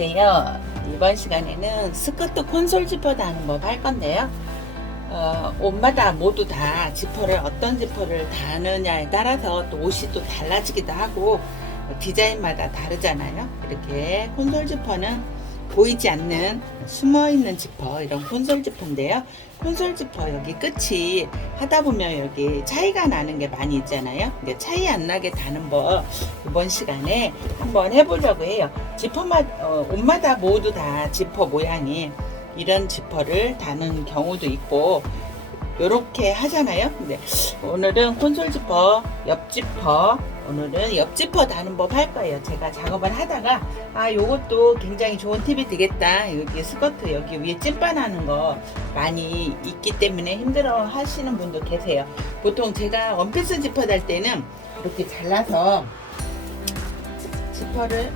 안녕하세요. 이번 시간에는 스커트 콘솔 지퍼 다는 법 할 건데요. 어, 옷마다 모두 다 지퍼를 어떤 지퍼를 다느냐에 따라서 또 옷이 또 달라지기도 하고 디자인마다 다르잖아요. 이렇게 콘솔 지퍼는 보이지 않는 숨어 있는 지퍼 이런 콘솔 지퍼인데요. 콘솔 지퍼 여기 끝이 하다 보면 여기 차이가 나는 게 많이 있잖아요. 근데 차이 안 나게 다는 법 이번 시간에 한번 해보려고 해요. 지퍼마 어, 옷마다 모두 다 지퍼 모양이 이런 지퍼를 다는 경우도 있고 요렇게 하잖아요. 근데 오늘은 콘솔 지퍼, 옆 지퍼, 오늘은 옆 지퍼 다는 법 할 거예요. 제가 작업을 하다가 아 요것도 굉장히 좋은 팁이 되겠다. 여기 스커트 여기 위에 찐빠나는 거 많이 있기 때문에 힘들어 하시는 분도 계세요. 보통 제가 원피스 지퍼 달 때는 이렇게 잘라서 지퍼를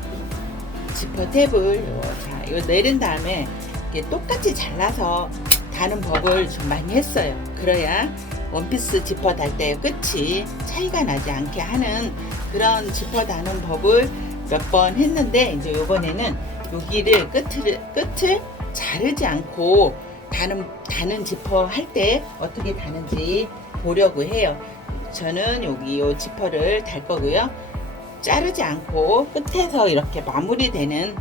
지퍼 탭을 요, 자, 요 내린 다음에 이렇게 똑같이 잘라서 다는 법을 좀 많이 했어요. 그래야 원피스 지퍼 달 때 끝이 차이가 나지 않게 하는 그런 지퍼 다는 법을 몇 번 했는데 이제 요번에는 여기를 끝을 끝을 자르지 않고 다는 다는 지퍼 할 때 어떻게 다는지 보려고 해요. 저는 여기 요 지퍼를 달 거고요. 자르지 않고 끝에서 이렇게 마무리되는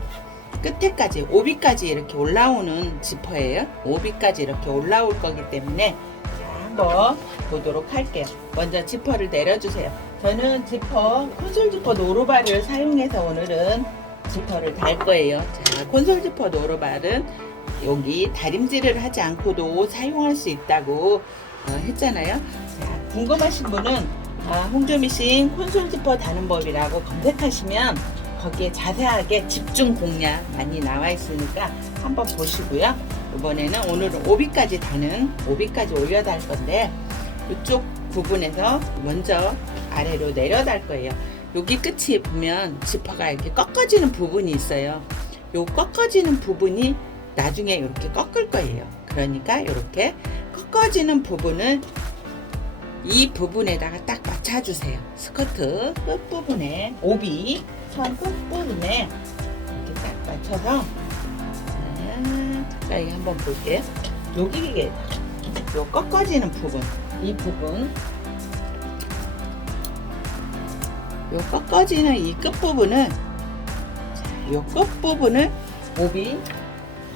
끝에까지 오비까지 이렇게 올라오는 지퍼예요. 오비까지 이렇게 올라올 거기 때문에 자, 한번 보도록 할게요. 먼저 지퍼를 내려주세요. 저는 지퍼 콘솔 지퍼 노루발을 사용해서 오늘은 지퍼를 달 거예요. 자, 콘솔 지퍼 노루발은 여기 다림질을 하지 않고도 사용할 수 있다고 어, 했잖아요. 자, 궁금하신 분은 아, 홍조미신 콘솔 지퍼 다는 법이라고 검색하시면 거기에 자세하게 집중 공략 많이 나와 있으니까 한번 보시고요. 이번에는 오늘은 오비까지 다는 오비까지 올려 달 건데 이쪽 부분에서 먼저 아래로 내려 달 거예요. 여기 끝이 보면 지퍼가 이렇게 꺾어지는 부분이 있어요. 요 꺾어지는 부분이 나중에 이렇게 꺾을 거예요. 그러니까 이렇게 꺾어지는 부분을 이 부분에다가 딱 맞춰주세요. 스커트 끝부분에 오비 선 끝부분에 이렇게 딱 맞춰서 자, 이거 한번 볼게요. 여기 이게 요 꺾어지는 부분 이 부분 요 꺾어지는 이 끝부분은 자, 요 끝부분을 오비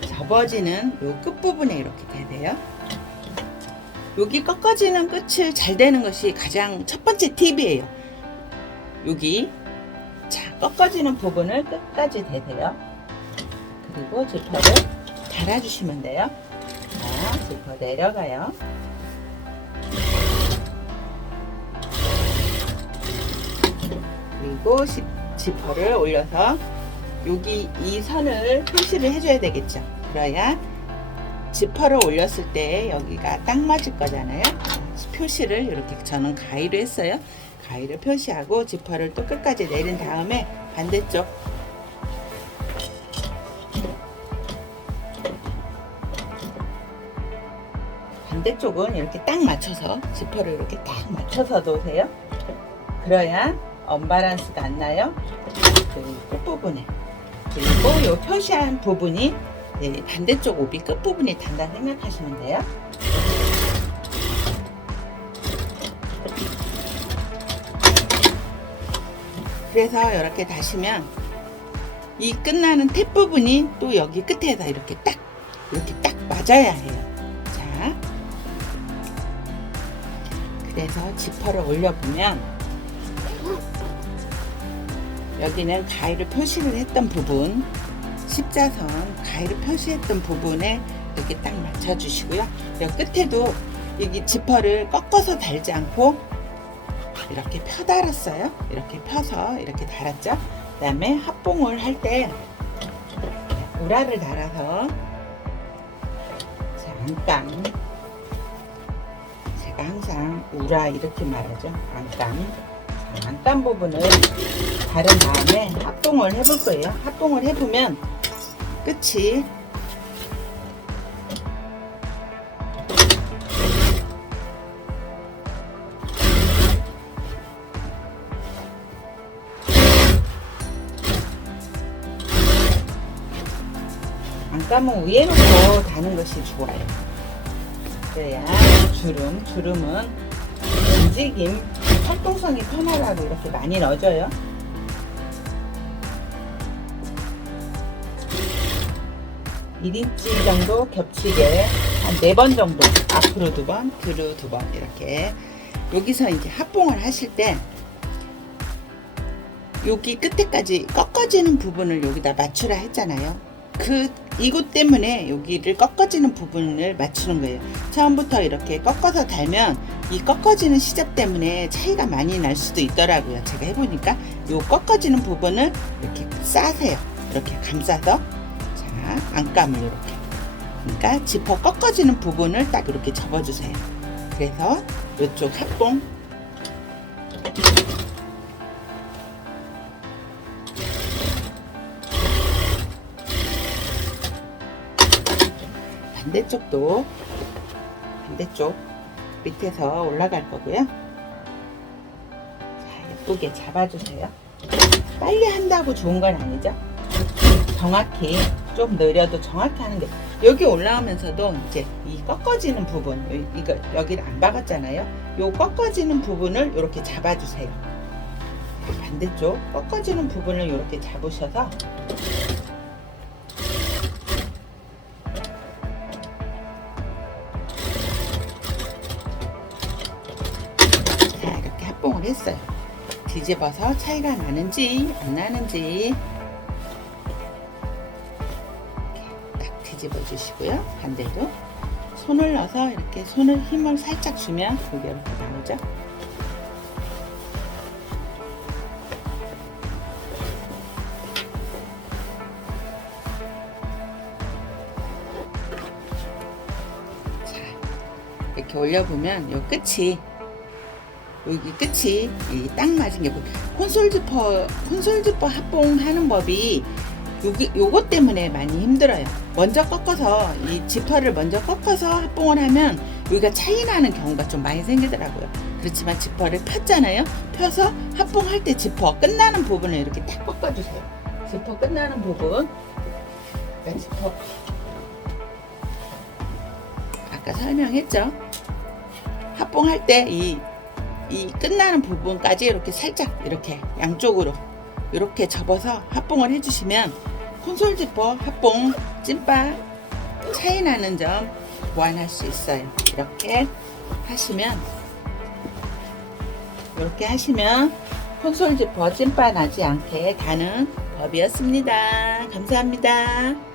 접어지는 요 끝부분에 이렇게 돼요. 여기 꺾어지는 끝을 잘 되는 것이 가장 첫 번째 팁이에요. 여기 자 꺾어지는 부분을 끝까지 대세요. 그리고 지퍼를 달아주시면 돼요. 자 지퍼 내려가요. 그리고 시, 지퍼를 올려서 여기 이 선을 표시를 해줘야 되겠죠. 그래야 지퍼를 올렸을 때 여기가 딱 맞을 거잖아요. 표시를 이렇게 저는 가위로 했어요. 가위를 표시하고 지퍼를 또 끝까지 내린 다음에 반대쪽 반대쪽은 이렇게 딱 맞춰서 지퍼를 이렇게 딱 맞춰서 놓으세요. 그래야 언바란스가 안 나요. 그 끝부분에 그리고 이 표시한 부분이 네, 반대쪽 오비 끝부분이 단다 생각하시면 돼요. 그래서 이렇게 다시면 이 끝나는 탭 부분이 또 여기 끝에서 이렇게 딱 이렇게 딱 맞아야 해요. 자, 그래서 지퍼를 올려보면 여기는 가위를 표시를 했던 부분 십자선 가위를 표시했던 부분에 이렇게 딱 맞춰주시고요. 여기 끝에도 여기 지퍼를 꺾어서 달지 않고 이렇게 펴 달았어요. 이렇게 펴서 이렇게 달았죠. 그 다음에 합봉을 할 때 우라를 달아서 자, 안감 제가 항상 우라 이렇게 말하죠. 안감 자, 안감 부분을 다른 다음에 합동을 해볼 거예요. 합동을 해보면 끝이 안감은 위에 놓고 다는 것이 좋아요. 그래야 주름, 주름은 움직임, 활동성이 편하라고 이렇게 많이 넣어줘요. 일인치 정도 겹치게 한 네 번 정도 앞으로 두 번, 뒤로 두 번 이렇게 여기서 이제 합봉을 하실 때 여기 끝에까지 꺾어지는 부분을 여기다 맞추라 했잖아요. 그 이것 때문에 여기를 꺾어지는 부분을 맞추는 거예요. 처음부터 이렇게 꺾어서 달면 이 꺾어지는 시접 때문에 차이가 많이 날 수도 있더라고요. 제가 해보니까 요 꺾어지는 부분을 이렇게 싸세요. 이렇게 감싸서 자 안감을 이렇게. 그러니까 지퍼 꺾어지는 부분을 딱 이렇게 접어주세요. 그래서 이쪽 합봉 반대쪽도 반대쪽 밑에서 올라갈 거고요. 자, 예쁘게 잡아주세요. 빨리 한다고 좋은 건 아니죠. 정확히 좀 느려도 정확히 하는 게 여기 올라오면서도 이제 이 꺾어지는 부분 여- 이거 여기를 안 박았잖아요. 요 꺾어지는 부분을 이렇게 잡아주세요. 반대쪽 꺾어지는 부분을 이렇게 잡으셔서 자 이렇게 합봉을 했어요. 뒤집어서 차이가 나는지 안 나는지 뒤집어 주시고요. 반대도 손을 넣어서 이렇게 손을 힘을 살짝 주면 여기 이렇게 나오죠. 자, 이렇게 올려보면 요 끝이 여기 끝이 이딱 맞은 게 콘솔 지퍼 콘솔 지퍼 합봉하는 법이 여기 요것 때문에 많이 힘들어요. 먼저 꺾어서 이 지퍼를 먼저 꺾어서 합봉을 하면 여기가 차이 나는 경우가 좀 많이 생기더라고요. 그렇지만 지퍼를 폈잖아요. 펴서 합봉할 때 지퍼 끝나는 부분을 이렇게 탁 꺾어주세요. 지퍼 끝나는 부분. 그러니까 지퍼 아까 설명했죠. 합봉할 때 이 이 끝나는 부분까지 이렇게 살짝 이렇게 양쪽으로 이렇게 접어서 합봉을 해주시면 콘솔 지퍼 합봉 찐빠 차이 나는 점 보완할 수 있어요. 이렇게 하시면 이렇게 하시면 콘솔 지퍼 찐빠 나지 않게 다는 법이었습니다. 감사합니다.